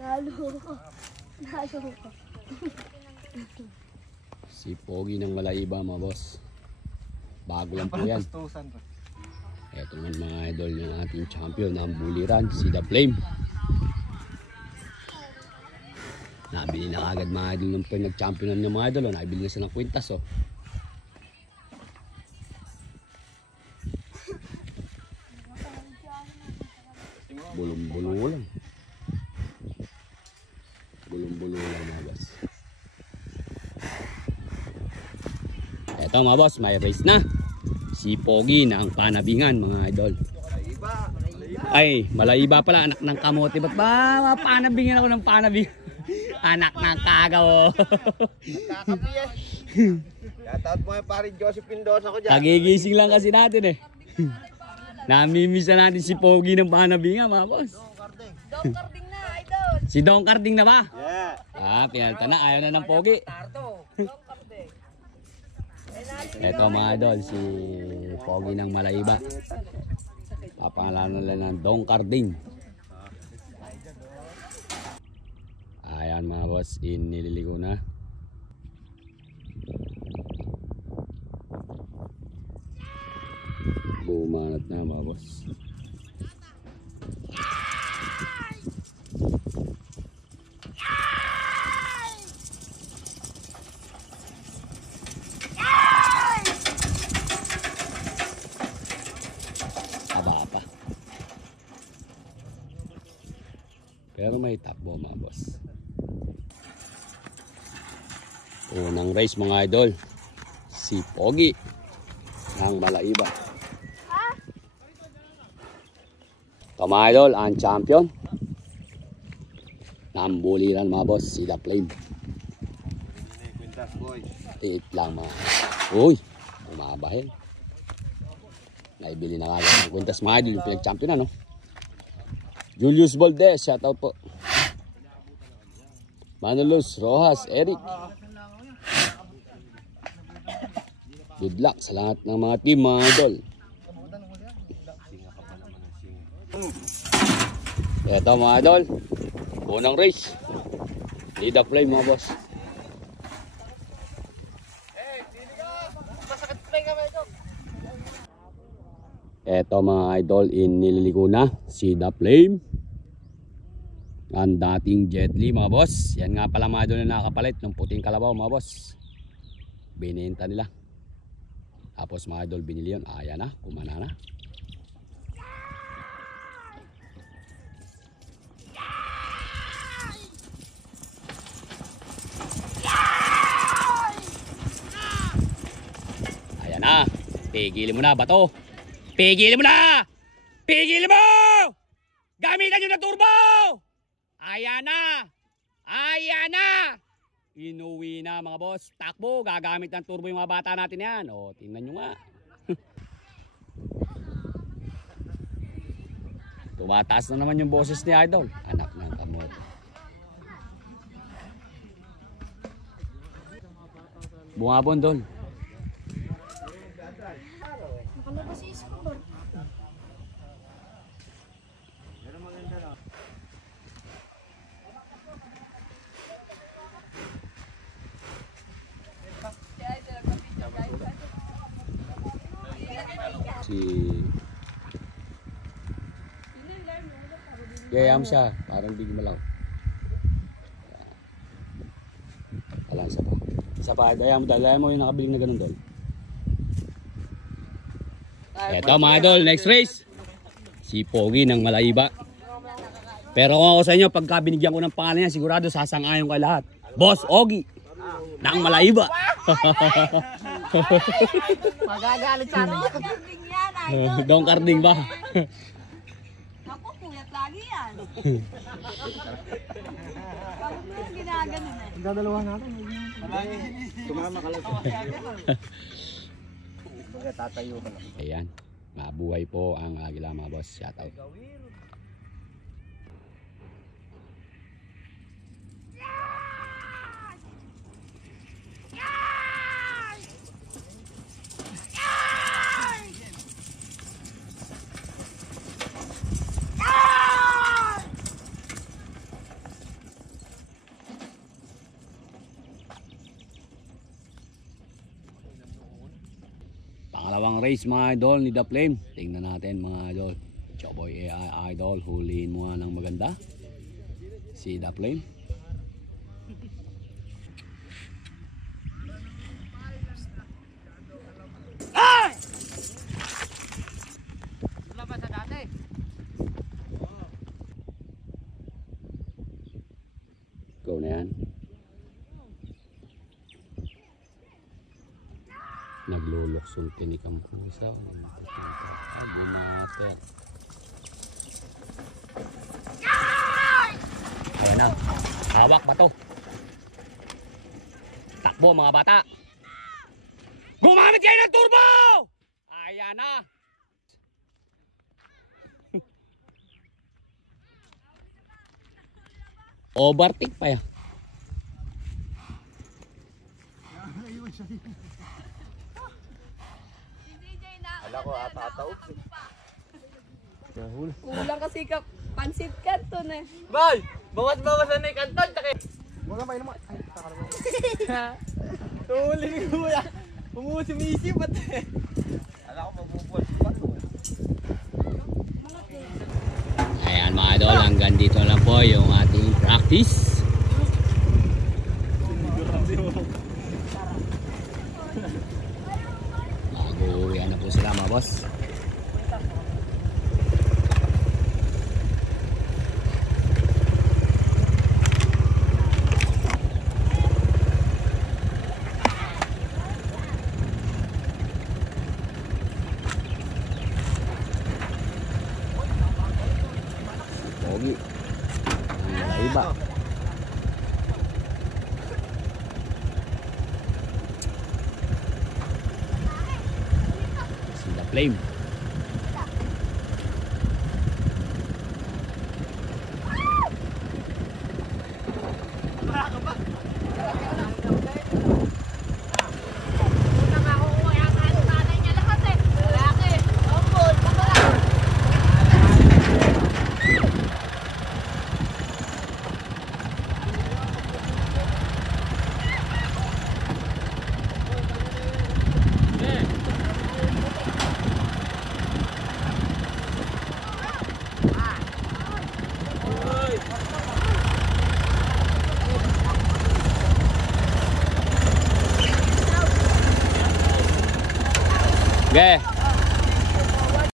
Naloko. Si Pogi ng Malaiba mga boss. Bago lang po yan. Ito naman mga idol ng ating champion ng buliran, si The Flame. Nabili na agad mga idol ng nag-championan ng mga idol. Nabili na siya ng kwintas. Bulong-bulong lang. Bulong-bulong lang mga boss. Eto mga boss, may race na. Si Pogi na ang panabingan mga idol. Ay, Malaiba pala, anak ng kamote. Ba't ba panabingan ako ng panabingan? Anak ng kagaw. Kakapi eh. Shoutout mo yung pare Joseph Pindosa ko dyan. Kagigising lang kasi natin eh. Namimiss na natin si Pogi ng panabingan mga boss. Dong Carding na, idol. Si Don Carding na ba? Yeah. Pinalta na, ayaw na ng Pogi. Dong Carding. Eto mga idol, si Pogi ng Malaiba. Papangalanan lang ng Don Carding. Ayan mga boss, nililigo na. Bumanat na mga boss. Aba pa. Pero may takbo mga boss. Unang race mga idol, si Pogi ng Malaiba. Ito mga idol, ang champion ng buliran mga boss, si The Flame. Tiit lang mga. Uy, bumabahin. Naibili na kagad ng kwintas mga idol, yung pinag-champion na no. Julius Valdez, shoutout po. Manolos, Rojas, Eric. Good luck sa lahat ng mga team mga idol. Ito mga idol, unang race ni The Flame mga boss. Ito mga idol, nililigo na si The Flame. Ang dating Jet Li mga boss. Yan nga pala mga idol na nakapalit ng puting kalabaw mga boss. Binenta nila. Tapos mga idol binili yun. Ayan na, kumana na. Ayan na. Pigilin mo na bato. Pigilin mo na. Pigilin mo. Gamitan nyo na turbo. Ayan na. Ayan na. Inuwi na mga boss. Takbo, gagamit ng turbo yung mga bata natin yan. O, tingnan nyo nga. Tumataas na naman yung boses ni Idol. Anak ng kamote. Bungabon doon. Nakalabas si Escobar. Si Gayam siya, parang di gumalaw. Alam, isa pa. Isa pa, daya mo yung nakabiling na ganun doon. Eto mga idol, next race. Si Pogi ng Malaiba. Pero kung ako sa inyo, pagka binigyan ko ng pangalan niya, sigurado sasangayon kayo lahat. Boss Ogi ng Malaiba. Magagalit sa atin. Dong Carding yan, idol. Dong Carding ba? Ako, puyat lagi yan. Bakit mo yung ginaganon eh? Dadalawa natin. Tumama ka lang. Tatayo ka lang. Ayan, mabuhay po ang Agila mga boss. Shoutout. size mga idol ni The Flame. Tingnan natin mga idol. Choboy AI idol, huliin mo nga ng maganda. Si The Flame. Ay! Wala pa sa dati. Go na yan. Nagluluksong tinik ang pusa. Gumater. Ayan na. Hawak ba to? Takbo mga bata. Gumamit kayo ng turbo! Ayan na. Overtake pa yan. Ala ko ata-ataw. Kulang kasi ka pansit kanton eh. Boy! Bawas-bawasan na yung kanton. Huwag ka painom mo. Ay, takala mo. Tuhuli ni Kuya. Sumisip at Ala ko mabubuhat. Paano? Ayan mga idol, hanggang dito lang po yung ating practice. Mag-uwian na po sila mga boss. Pogi. Ang iba. Si The Flame. Okay.